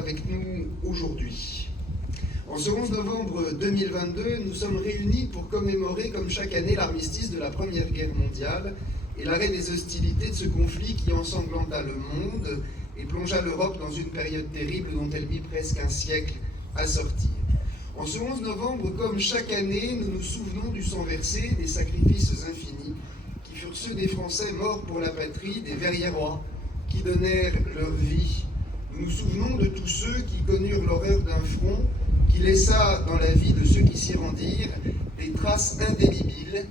avec nous aujourd'hui. En ce 11 novembre 2022, nous sommes réunis pour commémorer, comme chaque année, l'armistice de la Première Guerre mondiale et l'arrêt des hostilités de ce conflit qui ensanglanta le monde et plongea l'Europe dans une période terrible dont elle mit presque un siècle à sortir. En ce 11 novembre, comme chaque année, nous nous souvenons du sang versé, des sacrifices infinis qui furent ceux des Français morts pour la patrie, des Verriérois qui donnèrent leur vie. Nous nous souvenons de tous ceux qui connurent l'horreur d'un front qui laissa dans la vie de ceux qui s'y rendirent des traces indélébiles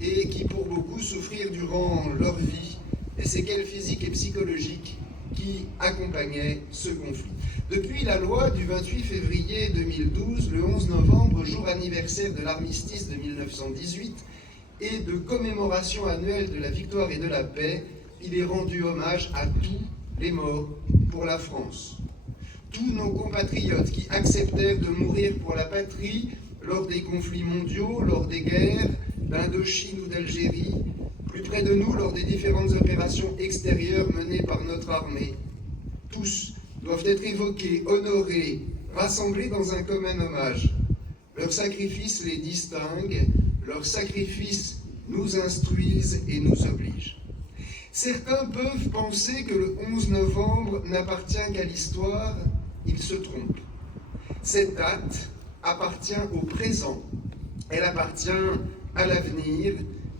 et qui, pour beaucoup, souffrirent durant leur vie des séquelles physiques et psychologiques qui accompagnaient ce conflit. Depuis la loi du 28 février 2012, le 11 novembre, jour anniversaire de l'armistice de 1918 et de commémoration annuelle de la victoire et de la paix, il est rendu hommage à tous les morts pour la France. Tous nos compatriotes qui acceptèrent de mourir pour la patrie lors des conflits mondiaux, lors des guerres d'Indochine ou d'Algérie, plus près de nous lors des différentes opérations extérieures menées par notre armée. Tous doivent être évoqués, honorés, rassemblés dans un commun hommage. Leurs sacrifices les distinguent, leurs sacrifices nous instruisent et nous obligent. Certains peuvent penser que le 11 novembre n'appartient qu'à l'histoire, ils se trompent. Cette date appartient au présent, elle appartient à l'avenir,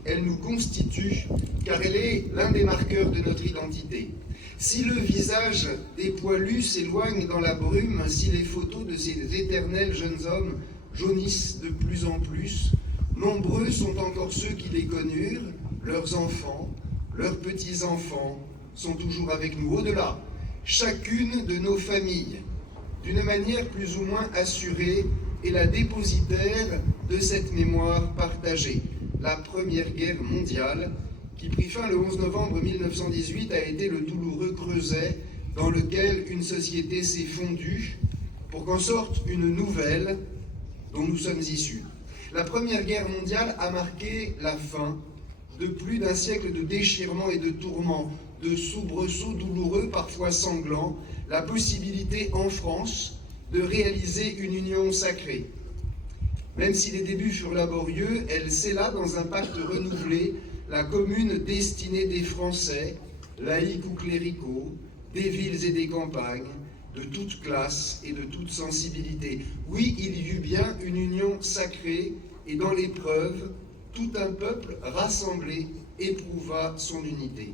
elle nous constitue, car elle est l'un des marqueurs de notre identité. Si le visage des poilus s'éloigne dans la brume, si les photos de ces éternels jeunes hommes jaunissent de plus en plus, nombreux sont encore ceux qui les connurent, leurs enfants, leurs petits-enfants sont toujours avec nous. Au-delà, chacune de nos familles, d'une manière plus ou moins assurée, est la dépositaire de cette mémoire partagée. La Première Guerre mondiale, qui prit fin le 11 novembre 1918, a été le douloureux creuset dans lequel une société s'est fondue pour qu'en sorte une nouvelle dont nous sommes issus. La Première Guerre mondiale a marqué la fin de plus d'un siècle de déchirements et de tourments, de soubresauts douloureux, parfois sanglants, la possibilité en France de réaliser une union sacrée. Même si les débuts furent laborieux, elle scella dans un pacte renouvelé la commune destinée des Français, laïcs ou cléricaux, des villes et des campagnes, de toute classe et de toute sensibilité. Oui, il y eut bien une union sacrée, et dans l'épreuve, tout un peuple rassemblé éprouva son unité.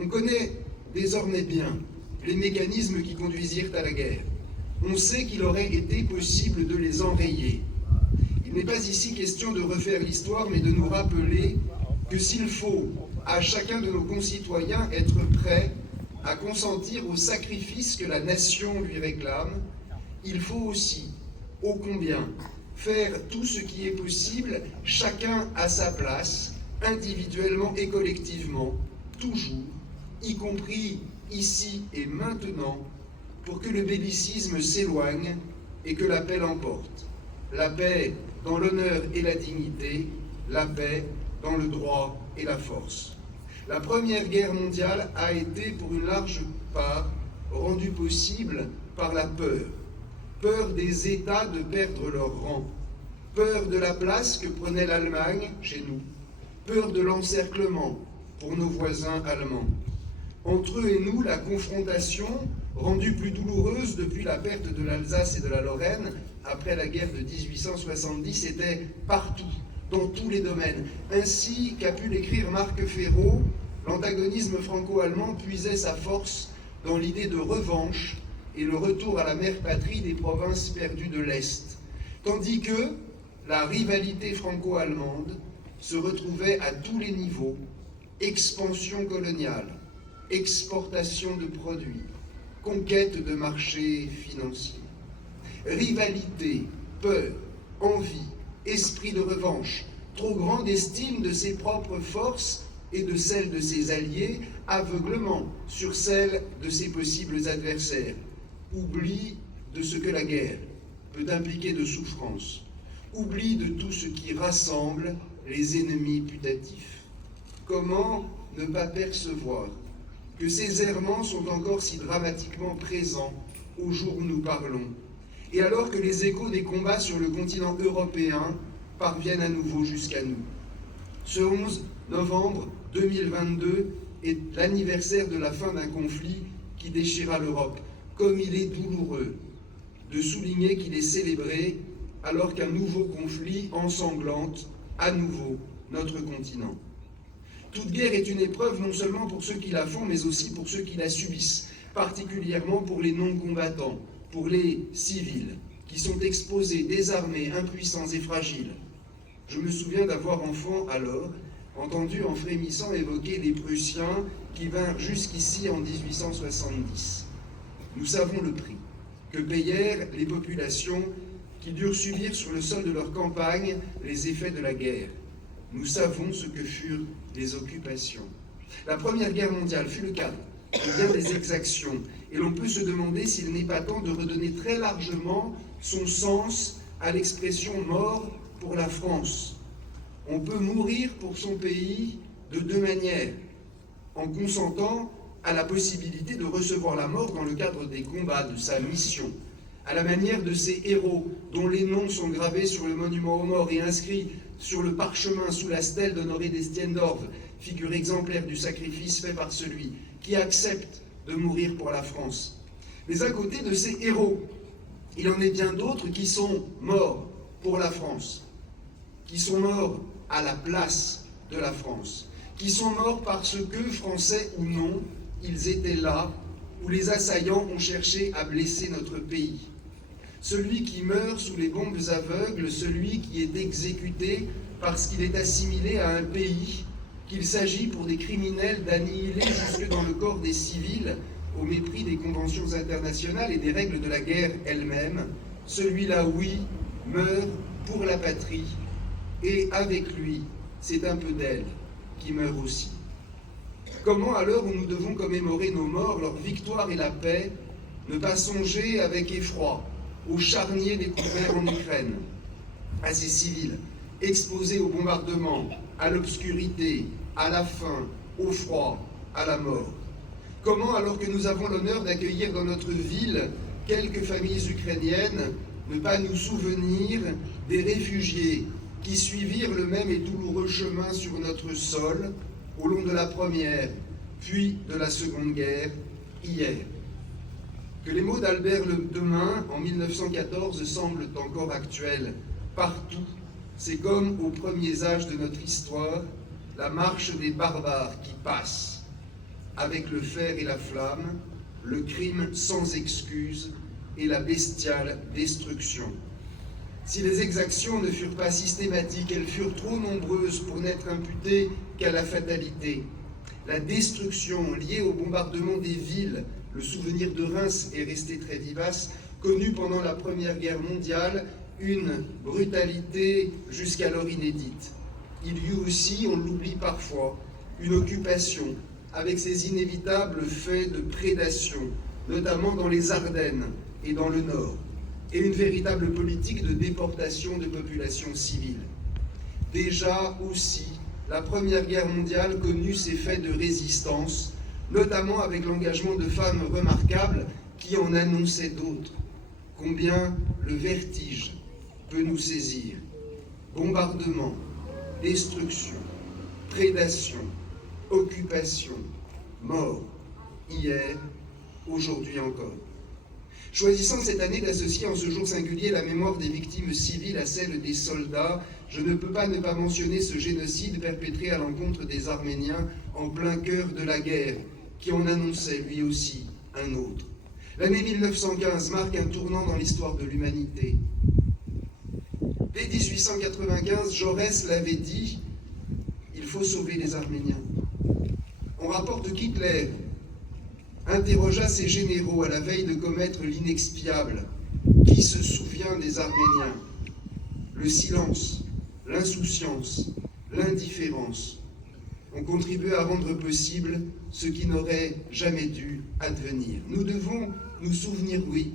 On connaît désormais bien les mécanismes qui conduisirent à la guerre. On sait qu'il aurait été possible de les enrayer. Il n'est pas ici question de refaire l'histoire, mais de nous rappeler que s'il faut à chacun de nos concitoyens être prêt à consentir au sacrifice que la nation lui réclame, il faut aussi, ô combien, faire tout ce qui est possible, chacun à sa place, individuellement et collectivement, toujours, y compris ici et maintenant, pour que le bellicisme s'éloigne et que la paix l'emporte. La paix dans l'honneur et la dignité, la paix dans le droit et la force. La Première Guerre mondiale a été pour une large part rendue possible par la peur. Peur des États de perdre leur rang, peur de la place que prenait l'Allemagne chez nous, peur de l'encerclement pour nos voisins allemands. Entre eux et nous, la confrontation, rendue plus douloureuse depuis la perte de l'Alsace et de la Lorraine, après la guerre de 1870, était partout, dans tous les domaines. Ainsi qu'a pu l'écrire Marc Fesneau, l'antagonisme franco-allemand puisait sa force dans l'idée de revanche et le retour à la mère patrie des provinces perdues de l'Est, tandis que la rivalité franco-allemande se retrouvait à tous les niveaux: expansion coloniale, exportation de produits, conquête de marchés financiers. Rivalité, peur, envie, esprit de revanche, trop grande estime de ses propres forces et de celles de ses alliés, aveuglement sur celles de ses possibles adversaires, oubli de ce que la guerre peut impliquer de souffrance, oubli de tout ce qui rassemble les ennemis putatifs. Comment ne pas percevoir que ces errements sont encore si dramatiquement présents au jour où nous parlons, et alors que les échos des combats sur le continent européen parviennent à nouveau jusqu'à nous. Ce 11 novembre 2022 est l'anniversaire de la fin d'un conflit qui déchira l'Europe. Comme il est douloureux de souligner qu'il est célébré alors qu'un nouveau conflit ensanglante à nouveau notre continent. Toute guerre est une épreuve non seulement pour ceux qui la font, mais aussi pour ceux qui la subissent, particulièrement pour les non-combattants, pour les civils, qui sont exposés, désarmés, impuissants et fragiles. Je me souviens d'avoir enfant alors entendu en frémissant évoquer les Prussiens qui vinrent jusqu'ici en 1870. Nous savons le prix que payèrent les populations qui durent subir sur le sol de leur campagne les effets de la guerre. Nous savons ce que furent les occupations. La Première Guerre mondiale fut le cadre de bien des exactions, et l'on peut se demander s'il n'est pas temps de redonner très largement son sens à l'expression « mort pour la France ». On peut mourir pour son pays de deux manières, en consentant à la possibilité de recevoir la mort dans le cadre des combats, de sa mission, à la manière de ces héros dont les noms sont gravés sur le monument aux morts et inscrits sur le parchemin sous la stèle d'Honoré d'Estiendorf, figure exemplaire du sacrifice fait par celui qui accepte de mourir pour la France. Mais à côté de ces héros, il en est bien d'autres qui sont morts pour la France, qui sont morts à la place de la France, qui sont morts parce que, Français ou non, ils étaient là où les assaillants ont cherché à blesser notre pays. Celui qui meurt sous les bombes aveugles, celui qui est exécuté parce qu'il est assimilé à un pays, qu'il s'agit pour des criminels d'annihiler jusque dans le corps des civils, au mépris des conventions internationales et des règles de la guerre elle-même, celui-là, oui, meurt pour la patrie, et avec lui, c'est un peu d'elle qui meurt aussi. Comment, à l'heure où nous devons commémorer nos morts, leur victoire et la paix, ne pas songer avec effroi aux charniers découverts en Ukraine, à ces civils exposés au bombardement, à l'obscurité, à la faim, au froid, à la mort? Comment, alors que nous avons l'honneur d'accueillir dans notre ville quelques familles ukrainiennes, ne pas nous souvenir des réfugiés qui suivirent le même et douloureux chemin sur notre sol au long de la Première, puis de la Seconde Guerre, hier? Que les mots d'Albert Le Demain, en 1914, semblent encore actuels partout. C'est comme aux premiers âges de notre histoire, la marche des barbares qui passe, avec le fer et la flamme, le crime sans excuse et la bestiale destruction. Si les exactions ne furent pas systématiques, elles furent trop nombreuses pour n'être imputées qu'à la fatalité. La destruction liée au bombardement des villes, le souvenir de Reims est resté très vivace, connut pendant la Première Guerre mondiale une brutalité jusqu'alors inédite. Il y eut aussi, on l'oublie parfois, une occupation avec ses inévitables faits de prédation, notamment dans les Ardennes et dans le Nord, et une véritable politique de déportation de populations civiles. Déjà aussi, la Première Guerre mondiale connut ses faits de résistance, notamment avec l'engagement de femmes remarquables qui en annonçaient d'autres. Combien le vertige peut nous saisir. Bombardement, destruction, prédation, occupation, mort, hier, aujourd'hui encore. Choisissant cette année d'associer en ce jour singulier la mémoire des victimes civiles à celle des soldats, je ne peux pas ne pas mentionner ce génocide perpétré à l'encontre des Arméniens en plein cœur de la guerre, qui en annonçait lui aussi un autre. L'année 1915 marque un tournant dans l'histoire de l'humanité. Dès 1895, Jaurès l'avait dit, il faut sauver les Arméniens. On rapporte qu'Hitler interrogea ses généraux à la veille de commettre l'inexpiable. Qui se souvient des Arméniens? Le silence, l'insouciance, l'indifférence ont contribué à rendre possible ce qui n'aurait jamais dû advenir. Nous devons nous souvenir, oui,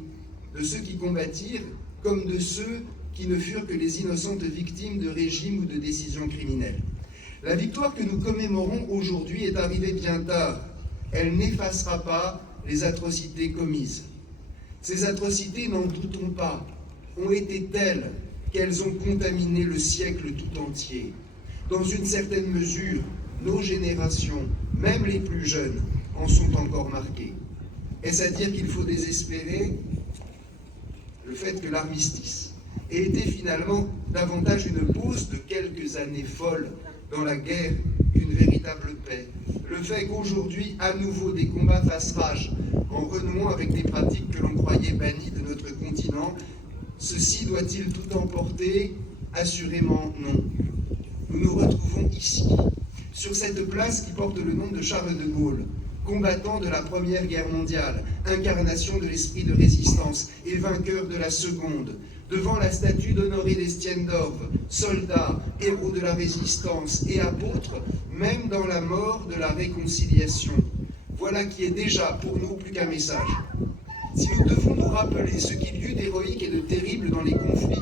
de ceux qui combattirent, comme de ceux qui ne furent que les innocentes victimes de régimes ou de décisions criminelles. La victoire que nous commémorons aujourd'hui est arrivée bien tard. Elle n'effacera pas les atrocités commises. Ces atrocités, n'en doutons pas, ont été telles qu'elles ont contaminé le siècle tout entier. Dans une certaine mesure, nos générations, même les plus jeunes, en sont encore marquées. Est-ce à dire qu'il faut désespérer le fait que l'armistice ait été finalement davantage une pause de quelques années folles dans la guerre qu'une véritable paix? Le fait qu'aujourd'hui, à nouveau, des combats fassent rage en renouant avec des pratiques que l'on croyait bannies de notre continent, ceci doit-il tout emporter? Assurément non. Nous nous retrouvons ici, sur cette place qui porte le nom de Charles de Gaulle, combattant de la Première Guerre mondiale, incarnation de l'esprit de résistance et vainqueur de la Seconde, devant la statue d'Honoré d'Estiendorf, soldat, héros de la résistance et apôtre, même dans la mort de la réconciliation. Voilà qui est déjà pour nous plus qu'un message. Si nous devons nous rappeler ce qu'il y eut d'héroïque et de terrible dans les conflits,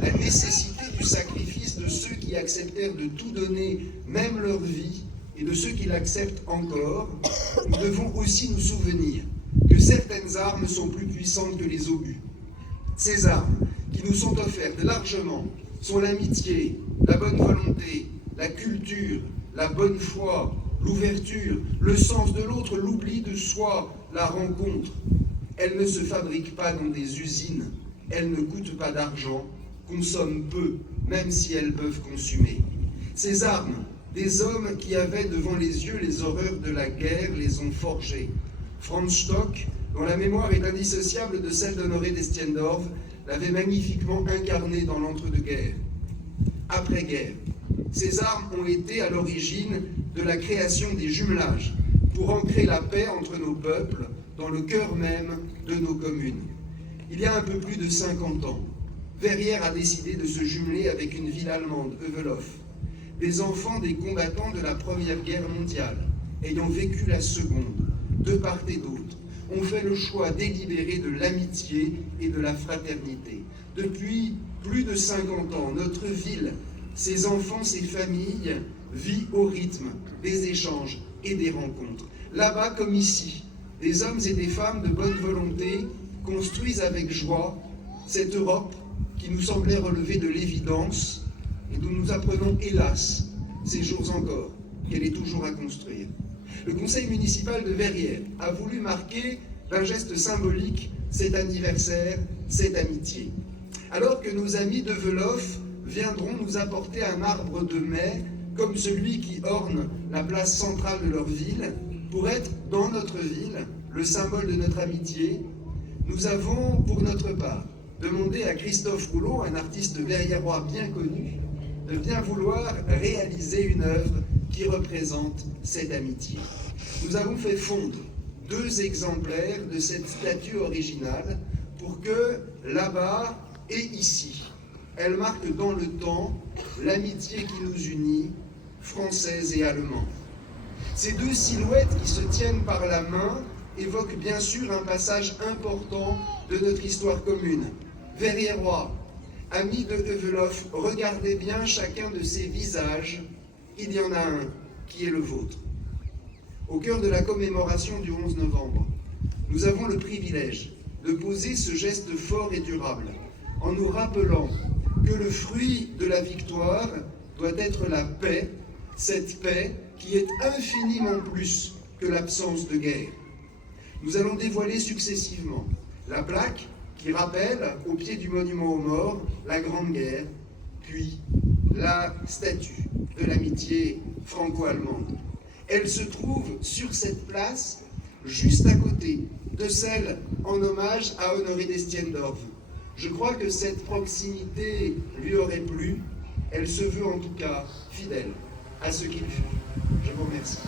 la nécessité du sacrifice de ceux qui acceptèrent de tout donner, même leur vie, et de ceux qui l'acceptent encore, nous devons aussi nous souvenir que certaines armes sont plus puissantes que les obus. Ces armes, qui nous sont offertes largement, sont l'amitié, la bonne volonté, la culture, la bonne foi, l'ouverture, le sens de l'autre, l'oubli de soi, la rencontre. Elles ne se fabriquent pas dans des usines, elles ne coûtent pas d'argent, consomment peu, même si elles peuvent consumer. Ces armes, des hommes qui avaient devant les yeux les horreurs de la guerre, les ont forgées. Franz Stock, dont la mémoire est indissociable de celle d'Honoré d'Estiendorf, l'avait magnifiquement incarné dans l'entre-deux-guerres. Après-guerre, ces armes ont été à l'origine de la création des jumelages, pour ancrer la paix entre nos peuples dans le cœur même de nos communes. Il y a un peu plus de 50 ans, Verrières a décidé de se jumeler avec une ville allemande, Evelof. Des enfants des combattants de la Première Guerre mondiale, ayant vécu la Seconde, de part et d'autre, ont fait le choix délibéré de l'amitié et de la fraternité. Depuis plus de 50 ans, notre ville, ses enfants, ses familles, vit au rythme des échanges et des rencontres. Là-bas comme ici, des hommes et des femmes de bonne volonté construisent avec joie cette Europe qui nous semblait relever de l'évidence et dont nous apprenons, hélas, ces jours encore, qu'elle est toujours à construire. Le conseil municipal de Verrières a voulu marquer d'un geste symbolique cet anniversaire, cette amitié. Alors que nos amis de Velof viendront nous apporter un arbre de mai, comme celui qui orne la place centrale de leur ville, pour être, dans notre ville, le symbole de notre amitié, nous avons, pour notre part, demandé à Christophe Rouleau, un artiste verriérois bien connu, de bien vouloir réaliser une œuvre qui représente cette amitié. Nous avons fait fondre 2 exemplaires de cette statue originale pour que, là-bas et ici, elle marque dans le temps l'amitié qui nous unit, française et allemande. Ces 2 silhouettes qui se tiennent par la main évoquent bien sûr un passage important de notre histoire commune. Verriérois, amis de Evelof, regardez bien chacun de ces visages, il y en a un qui est le vôtre. Au cœur de la commémoration du 11 novembre, nous avons le privilège de poser ce geste fort et durable, en nous rappelant que le fruit de la victoire doit être la paix, cette paix qui est infiniment plus que l'absence de guerre. Nous allons dévoiler successivement la plaque qui rappelle, au pied du monument aux morts, la Grande Guerre, puis la statue de l'amitié franco-allemande. Elle se trouve sur cette place, juste à côté de celle en hommage à Honoré d'Estiendorf. Je crois que cette proximité lui aurait plu. Elle se veut en tout cas fidèle à ce qu'il fut. Je vous remercie.